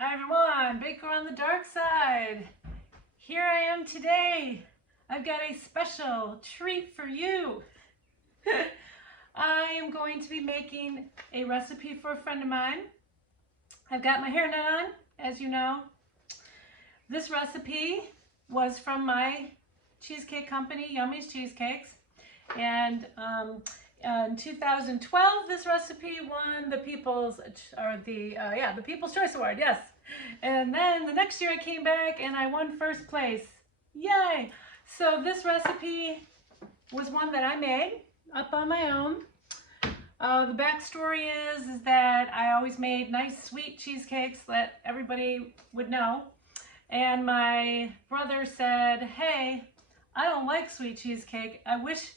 Hi everyone, Baker on the Dark Side. Here I am today. I've got a special treat for you. I am going to be making a recipe for a friend of mine. I've got my hairnet on, as you know. This recipe was from my cheesecake company, Yummies Cheesecakes. And in 2012, this recipe won the People's Choice Award, yes. And then the next year I came back and I won first place. Yay! So this recipe was one that I made up on my own. The backstory is that I always made nice sweet cheesecakes that everybody would know. And my brother said, hey, I don't like sweet cheesecake. I wish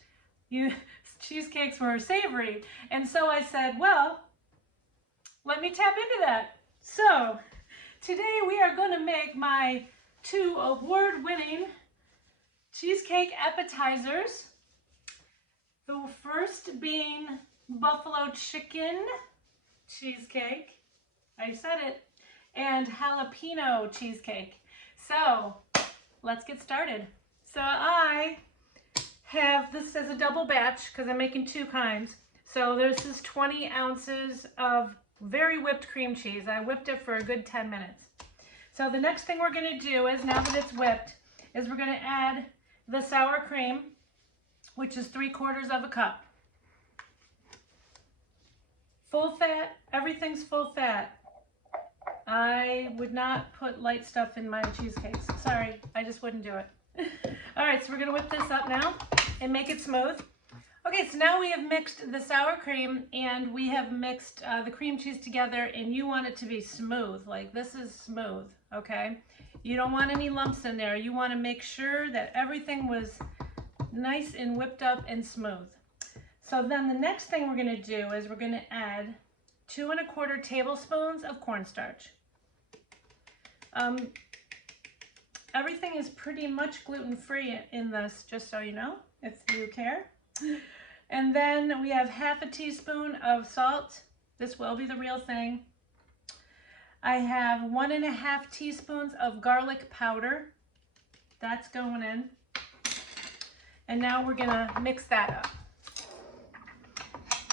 cheesecakes were savory. And so I said, well, let me tap into that. So today we are going to make my 2 award-winning cheesecake appetizers. The first being buffalo chicken cheesecake. I said it. And jalapeno cheesecake. So let's get started. So I have this as a double batch because I'm making 2 kinds. So this is 20 ounces of very whipped cream cheese. I whipped it for a good 10 minutes. So the next thing we're going to do is, now that it's whipped, is we're going to add the sour cream, which is 3/4 of a cup. Full fat, everything's full fat. I would not put light stuff in my cheesecakes. Sorry, I just wouldn't do it. All right, so we're gonna whip this up now and make it smooth. Okay, so now we have mixed the sour cream and we have mixed the cream cheese together, and you want it to be smooth. Like, this is smooth, okay? You don't want any lumps in there. You want to make sure that everything was nice and whipped up and smooth. So then the next thing we're gonna do is we're gonna add 2 1/4 tablespoons of cornstarch. Everything is pretty much gluten-free in this, just so you know, if you care. And then we have 1/2 teaspoon of salt. This will be the real thing. I have 1 1/2 teaspoons of garlic powder. That's going in. And now we're gonna mix that up.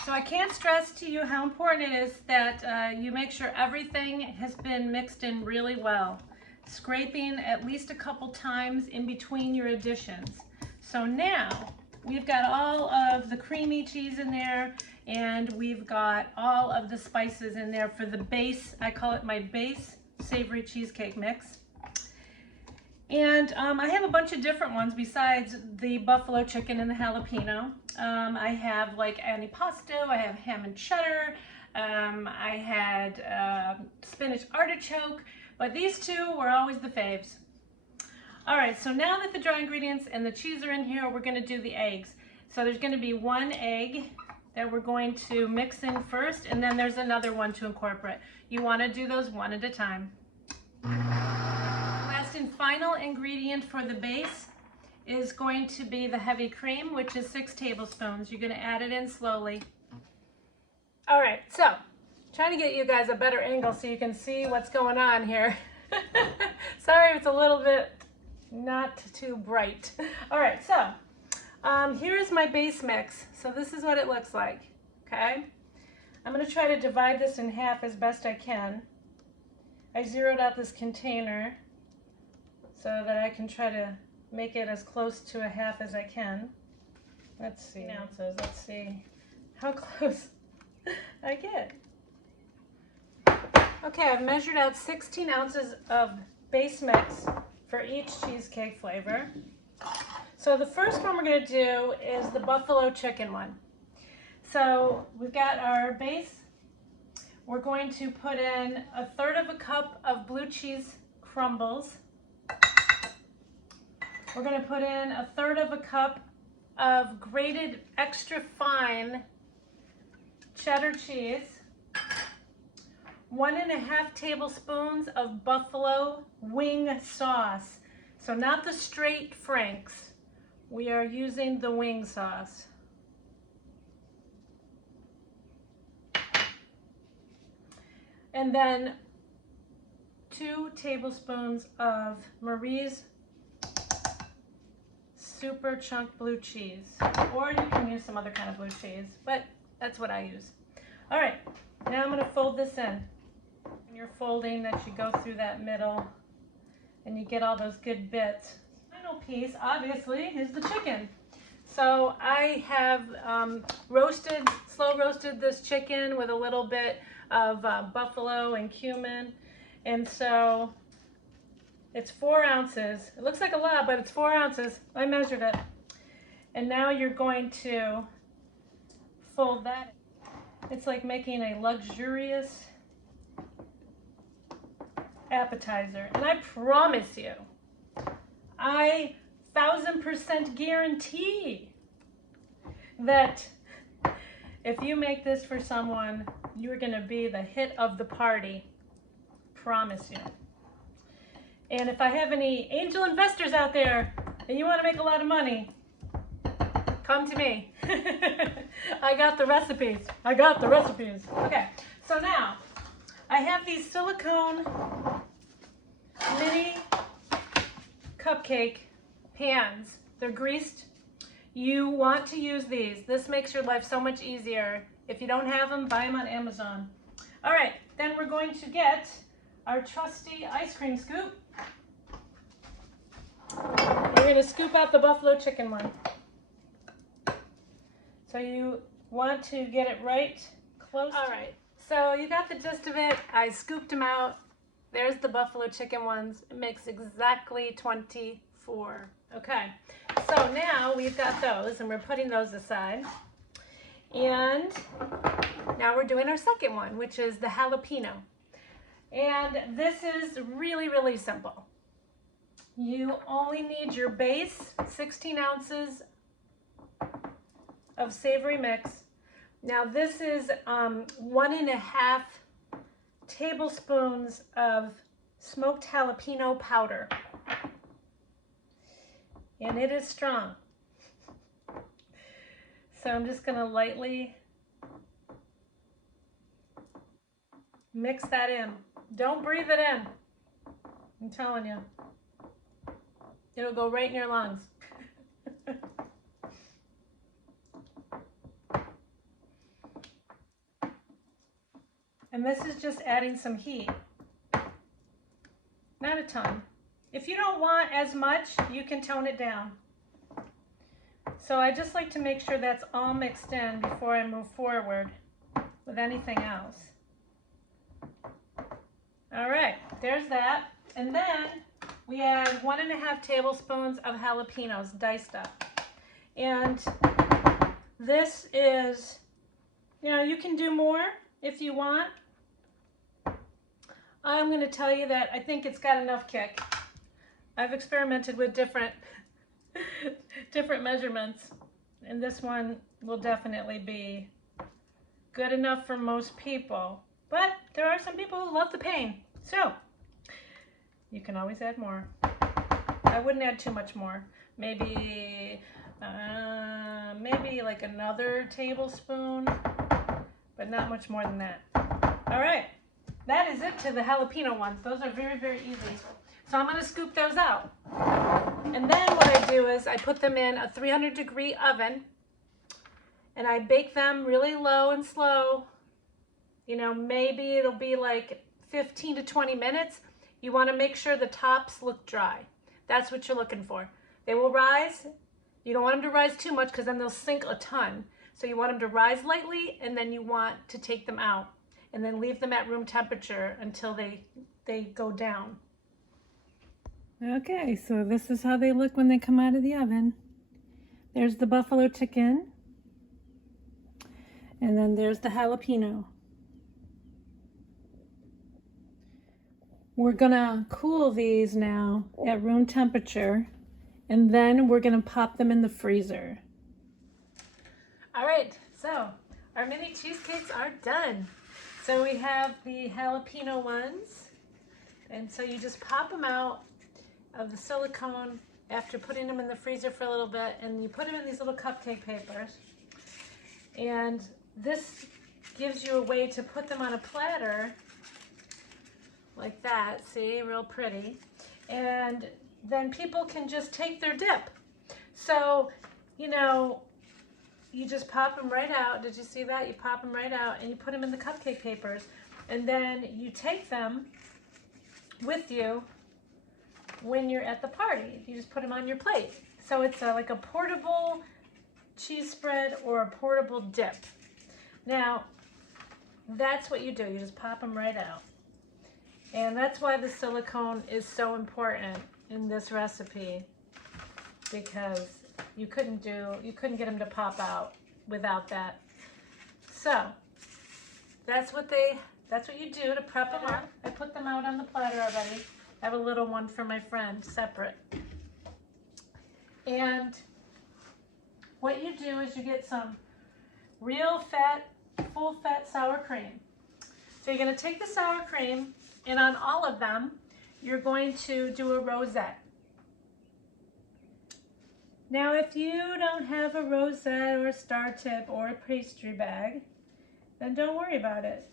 So I can't stress to you how important it is that you make sure everything has been mixed in really well. Scraping at least a couple times in between your additions. So now we've got all of the creamy cheese in there, and we've got all of the spices in there for the base. I call it my Base Savory Cheesecake mix. And I have a bunch of different ones besides the buffalo chicken and the jalapeno. I have like antipasto, I have ham and cheddar, I had spinach artichoke, but these 2 were always the faves. All right, so now that the dry ingredients and the cheese are in here, we're gonna do the eggs. So there's gonna be 1 egg that we're going to mix in first, and then there's another one to incorporate. You wanna do those one at a time. Last and final ingredient for the base is going to be the heavy cream, which is 6 tablespoons. You're gonna add it in slowly. All right, so trying to get you guys a better angle so you can see what's going on here. Sorry, it's a little bit not too bright. All right, so here's my base mix. So this is what it looks like, okay? I'm gonna try to divide this in half as best I can. I zeroed out this container so that I can try to make it as close to a half as I can. Let's see, ounces. Let's see how close I get. Okay, I've measured out 16 ounces of base mix for each cheesecake flavor. So the first one we're going to do is the buffalo chicken one. So we've got our base. We're going to put in 1/3 cup of blue cheese crumbles. We're going to put in 1/3 cup of grated extra fine cheddar cheese. 1 1/2 tablespoons of buffalo wing sauce. So not the straight Frank's. We are using the wing sauce. And then 2 tablespoons of Marie's super chunk blue cheese, or you can use some other kind of blue cheese, but that's what I use. All right, now I'm going to fold this in. When you're folding, that you go through that middle and you get all those good bits. Final piece, obviously, is the chicken. So I have slow roasted this chicken with a little bit of buffalo and cumin. And so it's 4 ounces. It looks like a lot, but it's 4 ounces. I measured it. And now you're going to fold that. It's like making a luxurious appetizer. And I promise you, I 1000% guarantee that if you make this for someone, you're gonna be the hit of the party. Promise you. And if I have any angel investors out there and you want to make a lot of money, come to me. I got the recipes. I got the recipes. Okay, so now I have these silicone mini cupcake pans. They're greased. You want to use these. This makes your life so much easier. If you don't have them, buy them on Amazon. All right, then we're going to get our trusty ice cream scoop. We're going to scoop out the buffalo chicken one. So you want to get it right close. All right, so you got the gist of it. I scooped them out. There's the buffalo chicken ones. It makes exactly 24. Okay, so now we've got those and we're putting those aside. And now we're doing our second one, which is the jalapeno. And this is really, really simple. You only need your base, 16 ounces of savory mix. Now this is 1.5 tablespoons of smoked jalapeno powder. And it is strong. So I'm just gonna lightly mix that in. Don't breathe it in. I'm telling you. It'll go right in your lungs. And this is just adding some heat. Not a ton. If you don't want as much, you can tone it down. So I just like to make sure that's all mixed in before I move forward with anything else. All right, there's that. And then we add 1.5 tablespoons of jalapenos diced up. And this is, you know, you can do more if you want. I'm going to tell you that I think it's got enough kick. I've experimented with different measurements, and this one will definitely be good enough for most people. But there are some people who love the pain, so you can always add more. I wouldn't add too much more. Maybe like another tablespoon, but not much more than that. All right, that is it to the jalapeno ones. Those are very, very easy. So I'm going to scoop those out. And then what I do is I put them in a 300-degree oven, and I bake them really low and slow. You know, maybe it'll be like 15 to 20 minutes. You want to make sure the tops look dry. That's what you're looking for. They will rise. You don't want them to rise too much because then they'll sink a ton. So you want them to rise lightly, and then you want to take them out and then leave them at room temperature until they go down. Okay, so this is how they look when they come out of the oven. There's the buffalo chicken, and then there's the jalapeno. We're gonna cool these now at room temperature, and then we're gonna pop them in the freezer. All right, so our mini cheesecakes are done. So we have the jalapeno ones, and so you just pop them out of the silicone after putting them in the freezer for a little bit, and you put them in these little cupcake papers. And this gives you a way to put them on a platter like like that, see, real pretty. And then people can just take their dip. So, you know, you just pop them right out. Did you see that? You pop them right out and you put them in the cupcake papers. And then you take them with you when you're at the party. You just put them on your plate. So it's like a portable cheese spread or a portable dip. Now, that's what you do. You just pop them right out. And that's why the silicone is so important in this recipe, because you couldn't get them to pop out without that. So that's what you do to prep them up. I put them out on the platter already. I have a little one for my friend, separate. And what you do is you get some real fat, full fat sour cream. So you're going to take the sour cream, and on all of them, you're going to do a rosette. Now, if you don't have a rosette or a star tip or a pastry bag, then don't worry about it.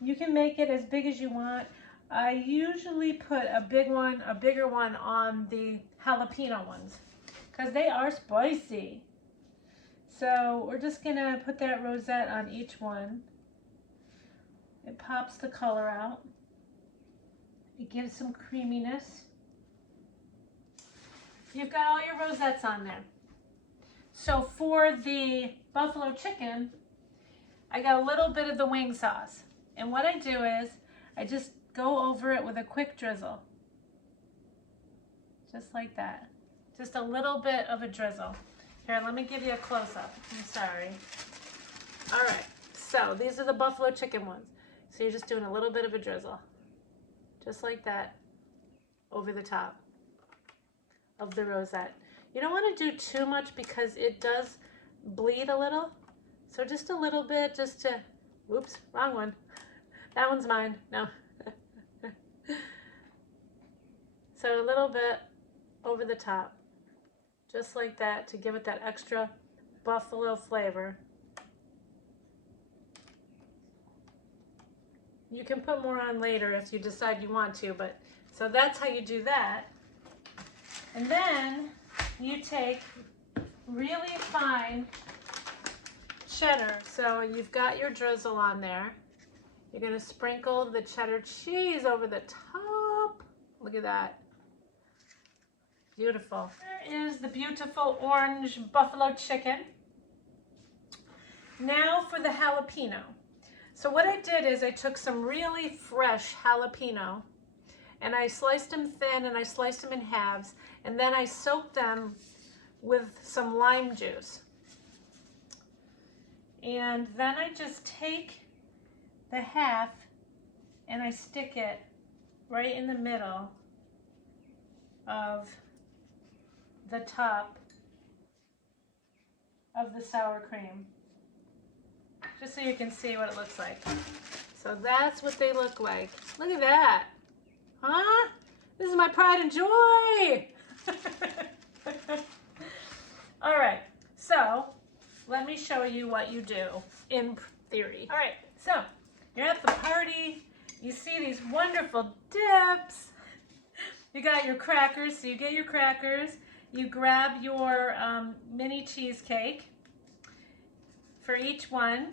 You can make it as big as you want. I usually put a bigger one on the jalapeno ones because they are spicy. So we're just gonna put that rosette on each one. It pops the color out. It gives some creaminess. You've got all your rosettes on there. So for the buffalo chicken, I got a little bit of the wing sauce. And what I do is I just go over it with a quick drizzle. Just like that. Just a little bit of a drizzle. Here, let me give you a close-up. I'm sorry. All right, so these are the buffalo chicken ones. So you're just doing a little bit of a drizzle. Just like that over the top of the rosette. You don't want to do too much because it does bleed a little. So just a little bit, just to, whoops, wrong one. That one's mine, no. So a little bit over the top, just like that, to give it that extra buffalo flavor. You can put more on later if you decide you want to, but so that's how you do that. And then you take really fine cheddar. So you've got your drizzle on there. You're going to sprinkle the cheddar cheese over the top. Look at that. Beautiful. There is the beautiful orange buffalo chicken. Now for the jalapeno. So what I did is I took some really fresh jalapeno and I sliced them thin and I sliced them in halves, and then I soaked them with some lime juice. And then I just take the half and I stick it right in the middle of the top of the sour cream, just so you can see what it looks like. So that's what they look like. Look at that. Huh? This is my pride and joy. All right, so let me show you what you do in theory. All right, so you're at the party, you see these wonderful dips. You got your crackers, so you get your crackers, you grab your mini cheesecake for each one.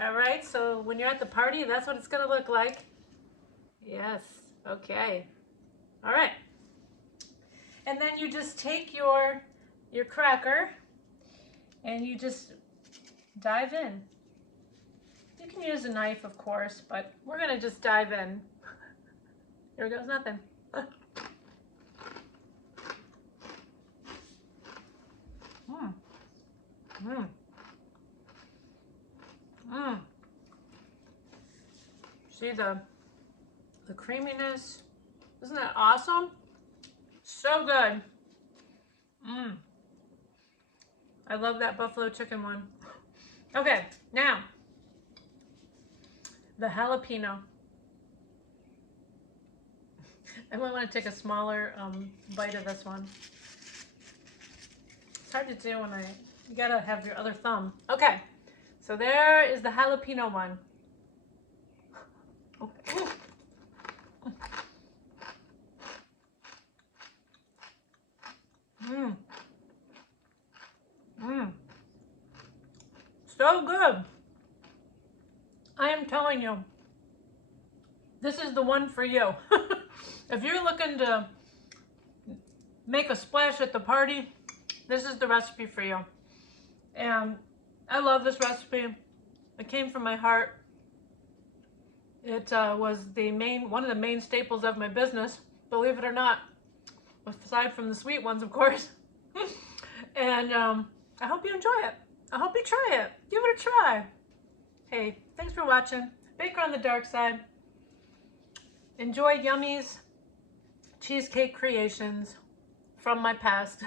All right, so when you're at the party, that's what it's gonna look like. Yes, okay. All right. And then you just take your cracker and you just dive in. You can use a knife, of course, but we're gonna just dive in. Here goes nothing. See the creaminess? Isn't that awesome? So good. I love that buffalo chicken one. Okay, now the jalapeno. I might want to take a smaller bite of this one. It's hard to do when you gotta have your other thumb. Okay, so there is the jalapeno one. So good. I am telling you, this is the one for you. If you're looking to make a splash at the party, this is the recipe for you. And I love this recipe. It came from my heart. It was one of the main staples of my business, believe it or not, aside from the sweet ones, of course. And I hope you enjoy it. I hope you try it. Give it a try. Hey, thanks for watching. Baker on the Dark Side. Enjoy Yummies Cheesecake creations from my past.